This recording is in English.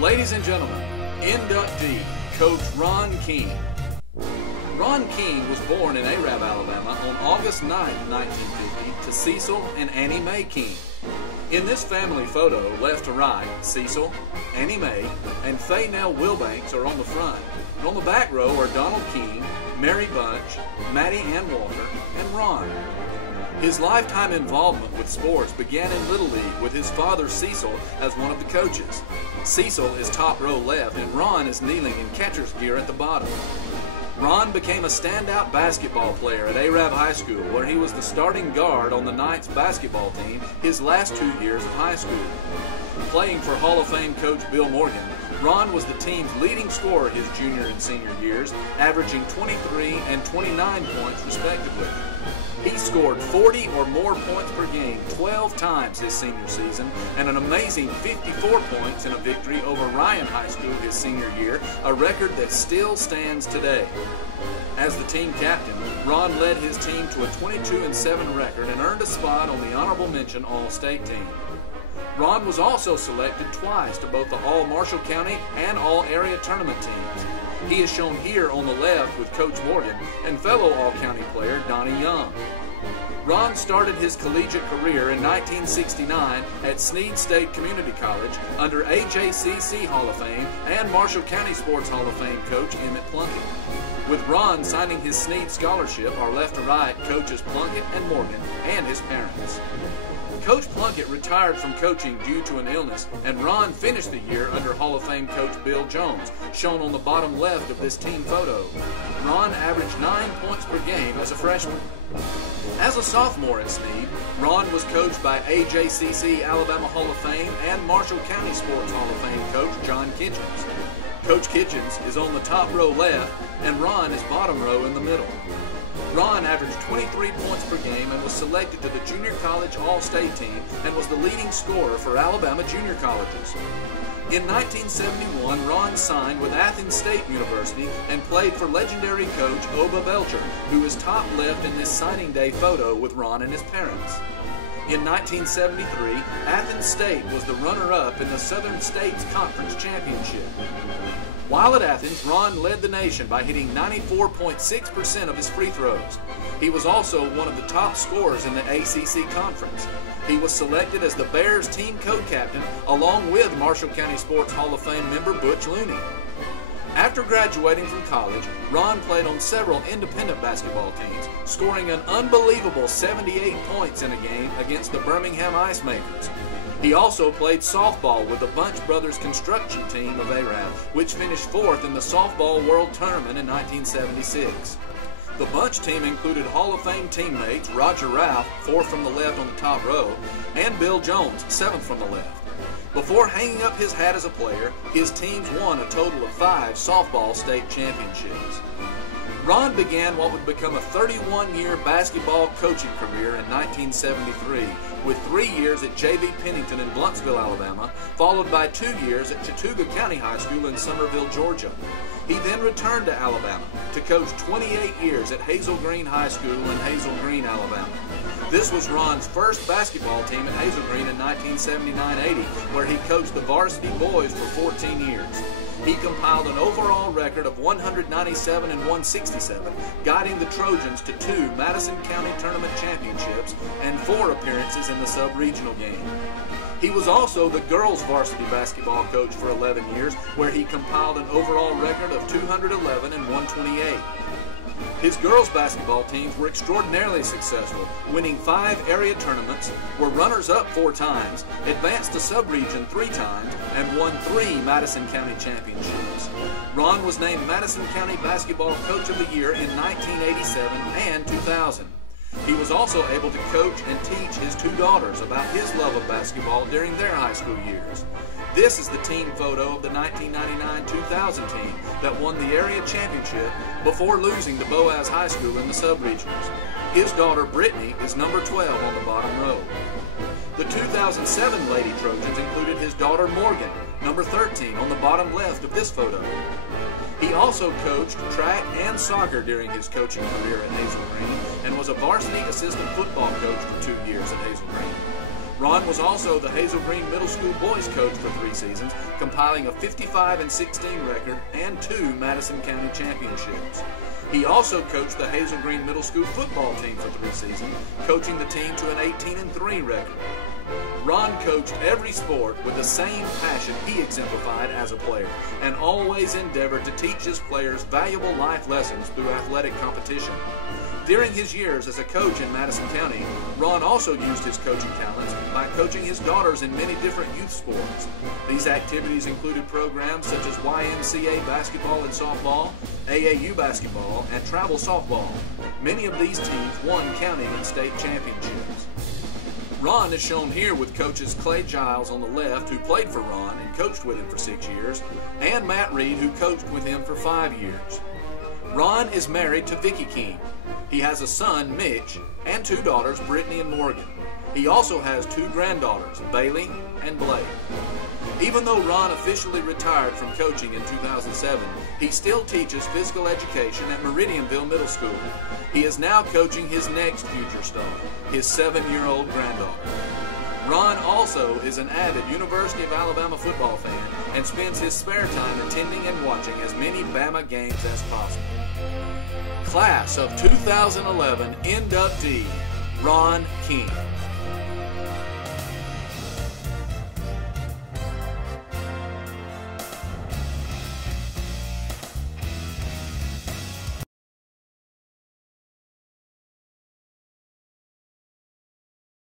Ladies and gentlemen, inductee, Coach Ron King. Ron King was born in Arab, Alabama on August 9, 1950 to Cecil and Annie Mae King. In this family photo, left to right, Cecil, Annie Mae, and Faynell Wilbanks are on the front. And on the back row are Donald King, Mary Bunch, Maddie Ann Walker, and Ron. His lifetime involvement with sports began in Little League with his father Cecil as one of the coaches. Cecil is top row left and Ron is kneeling in catcher's gear at the bottom. Ron became a standout basketball player at Arab High School, where he was the starting guard on the Knights basketball team his last 2 years of high school. Playing for Hall of Fame coach Bill Morgan, Ron was the team's leading scorer his junior and senior years, averaging 23 and 29 points respectively. He scored 40 or more points per game 12 times his senior season, and an amazing 54 points in a victory over Ryan High School his senior year, a record that still stands today. As the team captain, Ron led his team to a 22-7 record and earned a spot on the honorable mention All-State team. Ron was also selected twice to both the All-Marshall County and All-Area Tournament teams. He is shown here on the left with Coach Morgan and fellow All-County player Donnie Young. Ron started his collegiate career in 1969 at Snead State Community College under AJCC Hall of Fame and Marshall County Sports Hall of Fame coach Emmett Plunkett. With Ron signing his Snead scholarship are left to right coaches Plunkett and Morgan and his parents. Coach Plunkett retired from coaching due to an illness, and Ron finished the year under Hall of Fame coach Bill Jones, shown on the bottom left of this team photo. Ron averaged 9 points per game as a freshman. As a sophomore at Snead, Ron was coached by AJCC Alabama Hall of Fame and Marshall County Sports Hall of Fame coach John Kitchens. Coach Kitchens is on the top row left, and Ron is bottom row in the middle. Ron averaged 23 points per game and was selected to the Junior College All-State team and was the leading scorer for Alabama junior colleges. In 1971, Ron signed with Athens State University and played for legendary coach Oba Belcher, who is top left in this signing day photo with Ron and his parents. In 1973, Athens State was the runner-up in the Southern States Conference Championship. While at Athens, Ron led the nation by hitting 94.6% of his free throws. He was also one of the top scorers in the ACC Conference. He was selected as the Bears team co-captain along with Marshall County Sports Hall of Fame member Butch Looney. After graduating from college, Ron played on several independent basketball teams, scoring an unbelievable 78 points in a game against the Birmingham Ice Makers. He also played softball with the Bunch Brothers construction team of Arab, which finished 4th in the Softball World Tournament in 1976. The Bunch team included Hall of Fame teammates Roger Ralph, 4th from the left on the top row, and Bill Jones, 7th from the left. Before hanging up his hat as a player, his teams won a total of 5 softball state championships. Ron began what would become a 31-year basketball coaching career in 1973, with 3 years at J.V. Pennington in Blunsville, Alabama, followed by 2 years at Chattooga County High School in Summerville, Georgia. He then returned to Alabama to coach 28 years at Hazel Green High School in Hazel Green, Alabama. This was Ron's first basketball team at Hazel Green in 1979-80, where he coached the varsity boys for 14 years. He compiled an overall record of 197 and 167, guiding the Trojans to 2 Madison County Tournament championships and 4 appearances in the sub-regional game. He was also the girls' varsity basketball coach for 11 years, where he compiled an overall record of 211 and 128. His girls' basketball teams were extraordinarily successful, winning 5 area tournaments, were runners-up 4 times, advanced to sub-region 3 times, and won 3 Madison County championships. Ron was named Madison County Basketball Coach of the Year in 1987 and 2000. He was also able to coach and teach his 2 daughters about his love of basketball during their high school years. This is the team photo of the 1999-2000 team that won the area championship before losing to Boaz High School in the sub-regionals. His daughter Brittany is number 12 on the bottom row. The 2007 Lady Trojans included his daughter Morgan, number 13 on the bottom left of this photo. He also coached track and soccer during his coaching career at Hazel Green and was a varsity assistant football coach for 2 years at Hazel Green. Ron was also the Hazel Green Middle School boys coach for 3 seasons, compiling a 55-16 record and 2 Madison County championships. He also coached the Hazel Green Middle School football team for 3 seasons, coaching the team to an 18-3 record. Ron coached every sport with the same passion he exemplified as a player, and always endeavored to teach his players valuable life lessons through athletic competition. During his years as a coach in Madison County, Ron also used his coaching talents by coaching his daughters in many different youth sports. These activities included programs such as YMCA basketball and softball, AAU basketball, and travel softball. Many of these teams won county and state championships. Ron is shown here with coaches Clay Giles on the left, who played for Ron and coached with him for 6 years, and Matt Reed, who coached with him for 5 years. Ron is married to Vicki King. He has a son, Mitch, and 2 daughters, Brittany and Morgan. He also has 2 granddaughters, Bailey and Blake. Even though Ron officially retired from coaching in 2007, he still teaches physical education at Meridianville Middle School. He is now coaching his next future star, his 7-year-old granddaughter. Ron also is an avid University of Alabama football fan and spends his spare time attending and watching as many Bama games as possible. Class of 2011 inductee, Ron King.